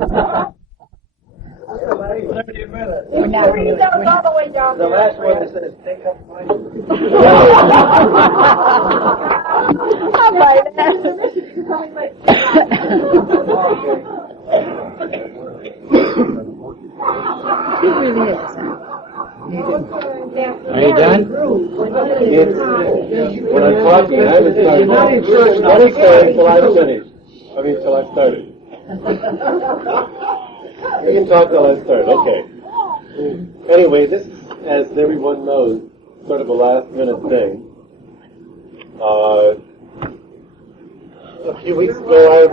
We're not going to do it. All the way down The last one that says, take up my... I'll buy that. He really is. Are you done? When I'm talking, I haven't started. Let me start until I finish. Till I started. You can talk till I start. Okay. Anyway, this is, as everyone knows, sort of a last-minute thing. A few weeks ago,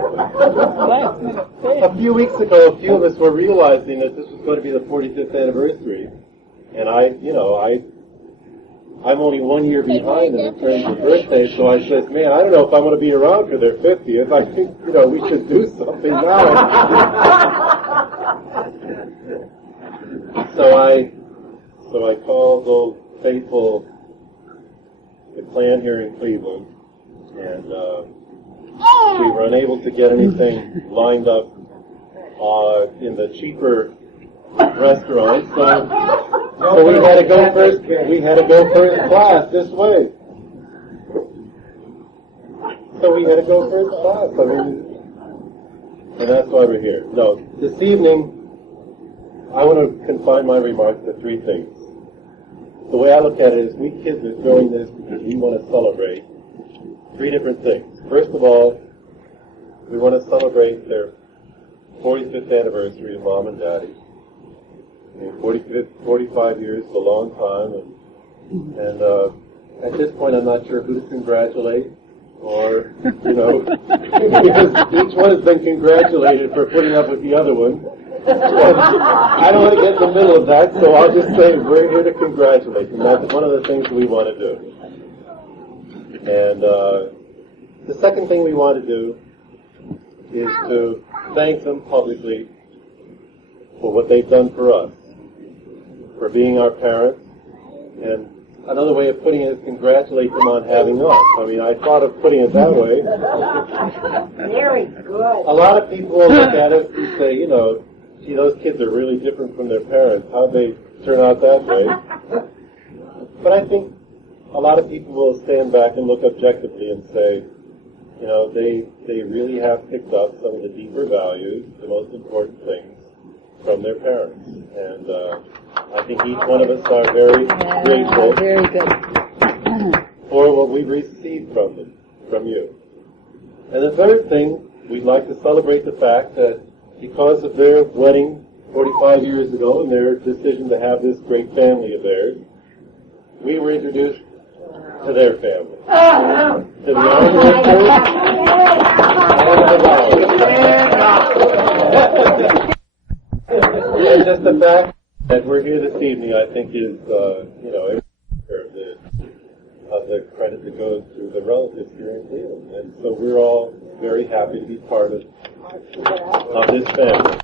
a few of us were realizing that this was going to be the 45th anniversary, and I'm only 1 year behind in terms of birthdays, so I said, man, I don't know if I'm going to be around for their 50th. I think, we should do something now. So I called old faithful the clan here in Cleveland, and we were unable to get anything lined up in the cheaper restaurants, so we had to go first. We had to go first class this way. So we had to go first class. And that's why we're here. No, this evening I want to confine my remarks to three things. The way I look at it is, we kids are throwing this because we want to celebrate three different things. First of all, we want to celebrate their 45th anniversary of Mom and Daddy. 45 years is a long time, and at this point I'm not sure who to congratulate, or, because each one has been congratulated for putting up with the other one. I don't want to get in the middle of that, so I'll just say we're here to congratulate them. That's one of the things we want to do. And the second thing we want to do is to thank them publicly for what they've done for us, for being our parents. And another way of putting it is congratulate them on having us. I thought of putting it that way. Very good. A lot of people will look at us and say, gee, those kids are really different from their parents. How'd they turn out that way? But I think a lot of people will stand back and look objectively and say, they really have picked up some of the deeper values, the most important things, from their parents. And I think each one of us are very grateful for what we've received from them, from you. And the third thing, we'd like to celebrate the fact that because of their wedding 45 years ago and their decision to have this great family of theirs, we were introduced to their family. To the Arnold and just the fact that we're here this evening, I think, is, of the credit that goes to the relatives here in Cleveland. And so we're all very happy to be part of this family.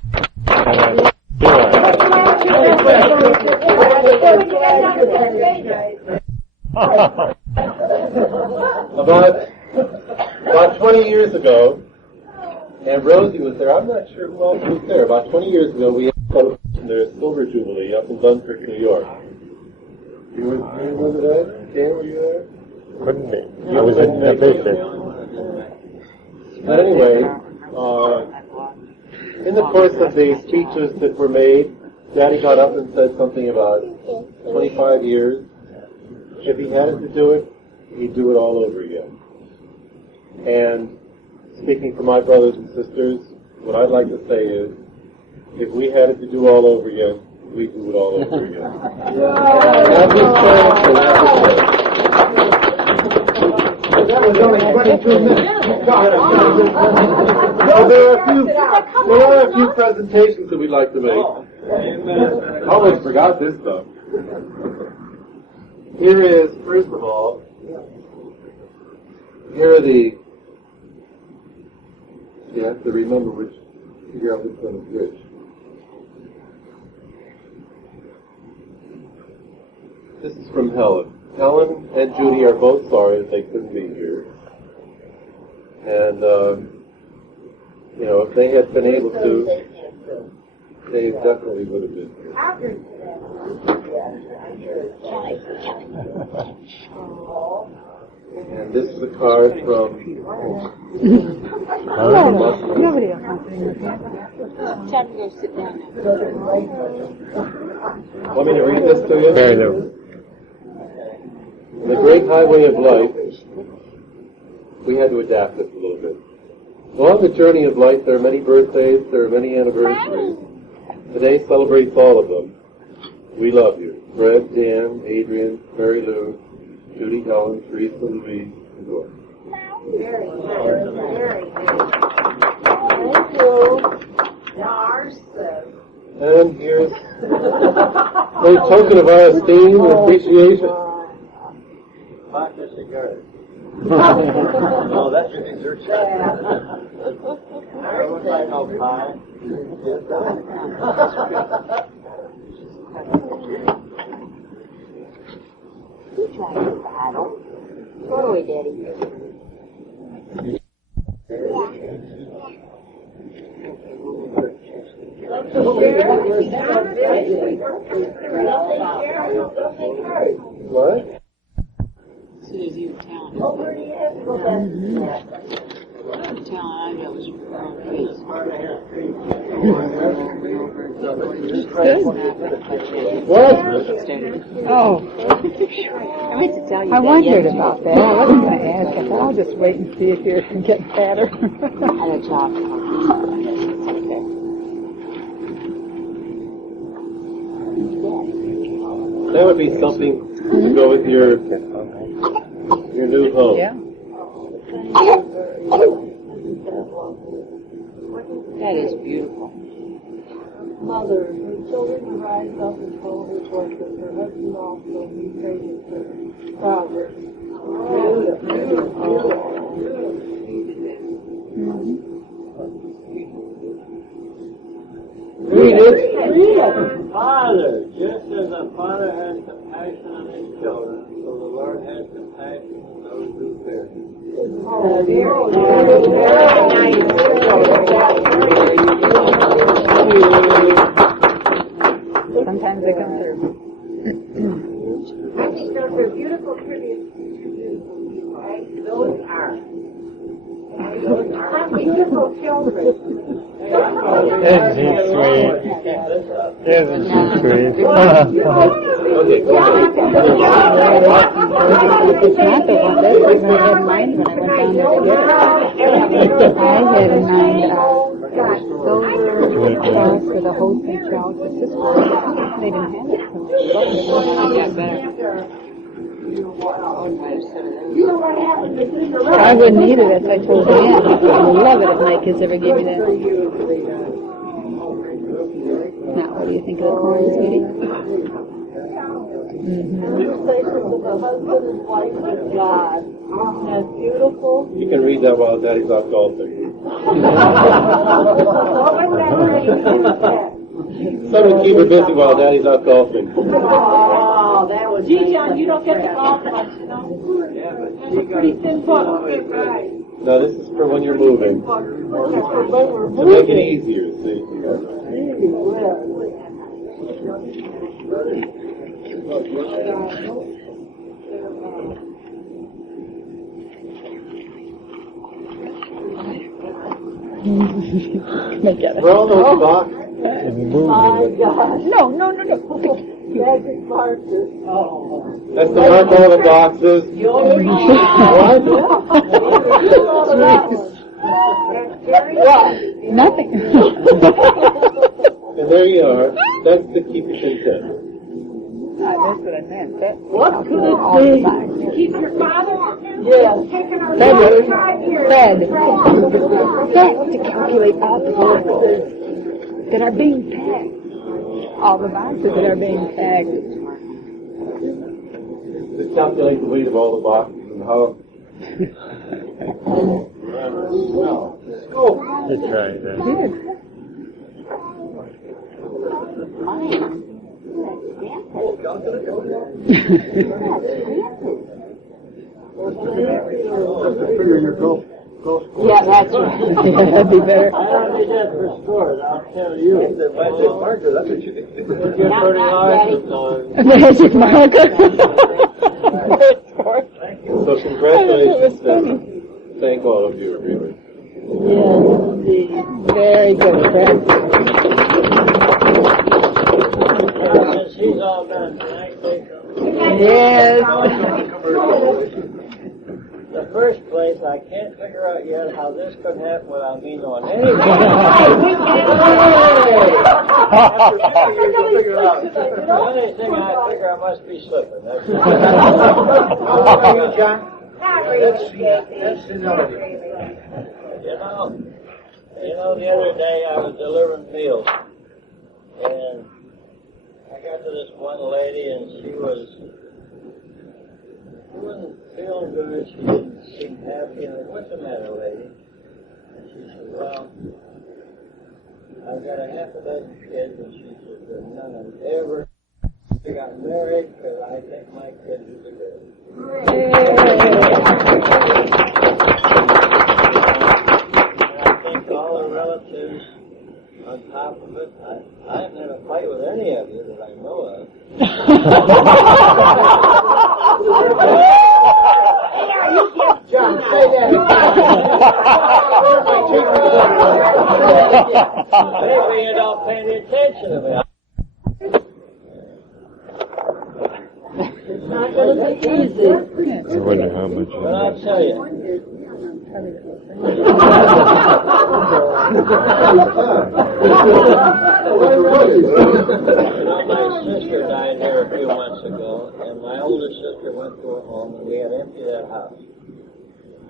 About 20 years ago, and Rosie was there. I'm not sure who else was there. About 20 years ago, we had their Silver Jubilee up in Dunkirk, New York. You remember that? Dan, were you there? Couldn't be. I was in the basement. But anyway, in the course of the speeches that were made, Daddy got up and said something about 25 years. If he had to do it, he'd do it all over again. And speaking for my brothers and sisters, what I'd like to say is, if we had it to do all over again, we'd do it all over again. That was only 22 minutes. Well, there are a few presentations that we'd like to make. I almost forgot this stuff. Here is, first of all, here are the, you have to remember figure out which one is which. This is from Helen. Helen and Judy are both sorry that they couldn't be here. And, if they had been able to, Dave definitely would have been here. And this is a card from... Nobody else wants to be with you. Time to go sit down now. Want me to read this to you? Very low. In the great highway of life, we had to adapt it a little bit. Along the journey of life, there are many birthdays, there are many anniversaries. Today celebrates all of them. We love you. Fred, Dan, Adrian, Mary Lou, Judy, Helen, Teresa, Louise, and Dora. Very nice. Very nice. Thank you. Narcissus. And here's a token of our esteem and appreciation. Pack of cigars. Oh, that's your dessert. I would like no pie. You tried to battle. Go away, Daddy. What? So there's your town. The town I know is from Greece. What? Oh, I meant to tell you I that wondered yesterday. about that. I wasn't going to ask. I thought I'll just wait and see if you're getting fatter. I had a job. It's okay. That would be something to go with your new home. Yeah. That is beautiful. Mother, her children rise up and follow her choices. Her husband also, he praises her. Father. Read it. Father, just as a father has compassion on his children, so the Lord has compassion on those who fear him. Sometimes they come through. I think those are beautiful tributes. Right? Those are. Such beautiful children. Isn't he sweet? Isn't he sweet? Okay, go ahead. It's not the one that I had in mind when I went down there to get it. I had in mind silver cross with a hosting child for sisters. They didn't have it. So I got better. I wouldn't either, as I told Dan. I would love it if my kids ever gave me that. Now, what do you think of the corn, sweetie? Conversations of a husband and wife with God. Isn't that beautiful? You can read that while Daddy's out golfing. Someone keep her busy while Daddy's out golfing. Oh, that was. Gee, John, you don't get to golf much, you know. That's a pretty thin book. Right. No, this is for when you're moving. To make it easier, see. Make it. Throw those box. It's moving. No. Magic marker. That's to mark all the boxes. What? Nothing. And there you are. That's to keep you content. That's what I meant. That What could it all the time. To keep your father Yes. taking our Fed. 5 years. Fed to calculate all the boxes that are being packed. All the boxes that are being packed. To calculate the weight of all the boxes and how. You tried that. Figure your golf Yeah, that's right. Yeah, that'd be better. I don't need that for scores, I'll tell you. That's what you It's your pretty license on. Magic marker. So congratulations and thank all of you, really. Yes, indeed. Very good, friend. Since he's all done, can I say something? Yes. The first place, I can't figure out yet how this could happen without me knowing anything. Hey, we can't. After 50 years, you'll figure it out. The only thing I figure I must be slipping. That's it. How old are you, John? Not really. That's senility. You know, the other day I was delivering meals, and I got to this one lady, and she wasn't feeling good. She didn't seem happy. And I said, "What's the matter, lady?" And she said, "Well, I've got a half a dozen kids," and she said, "But none of them ever got married because I think my kids are the girls." All the relatives on top of it. I haven't had a fight with any of you that I know of. John, say that Maybe you don't pay any attention to me. It's not going to be easy. I wonder how much But I'll tell you. My sister died here a few months ago, and my older sister went to her home, and we had emptied that house.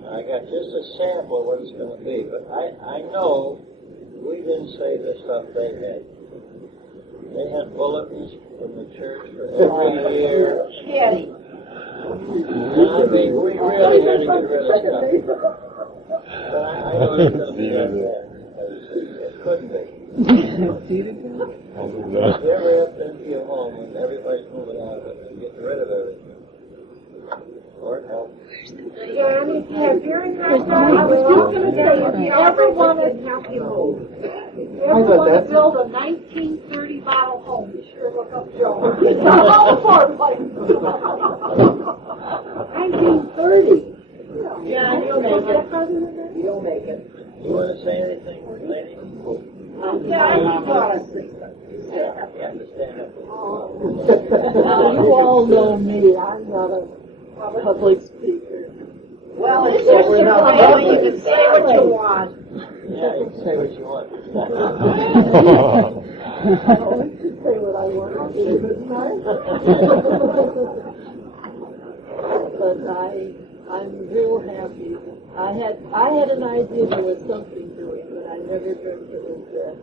I got just a sample of what it's going to be, but I know we didn't say the stuff they had. They had bulletins from the church for every year. Kitty. And I mean, we really had to get rid of stuff. But I know it's going to be that bad. It couldn't be. If you ever have to empty a home and everybody's moving out of it and getting rid of everything, Lord help. Jan, if you have beer and hot dog, I was just going to say, if you ever want to help you move, if you ever want to build a 1930 model home, you sure look up Joe. It's a whole place. 1930. Jan, you'll make it. You'll make it. You want to say anything, lady? Yeah, I just want to see. You have to stand up. Now, you all know me. I'm not a public speaker. Well, it's just your way. You can say what you want. Yeah, you can say what you want. I can say what I want. But I'm real happy. I had an idea there was something doing, but I never dreamt it was that.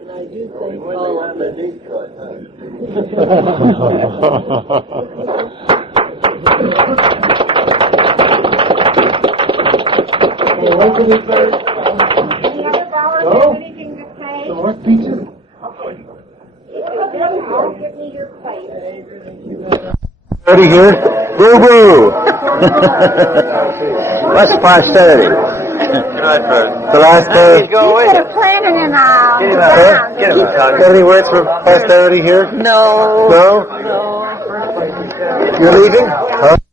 And I do thank all of the you. Detroit, huh? Any other Bauer have anything to say? Some more pizza? I'll give me your plate. Posterity here? Boo boo! What's posterity? The last Instead of planting in Get him out. Got any words for posterity here? No. No? You're leaving? Huh?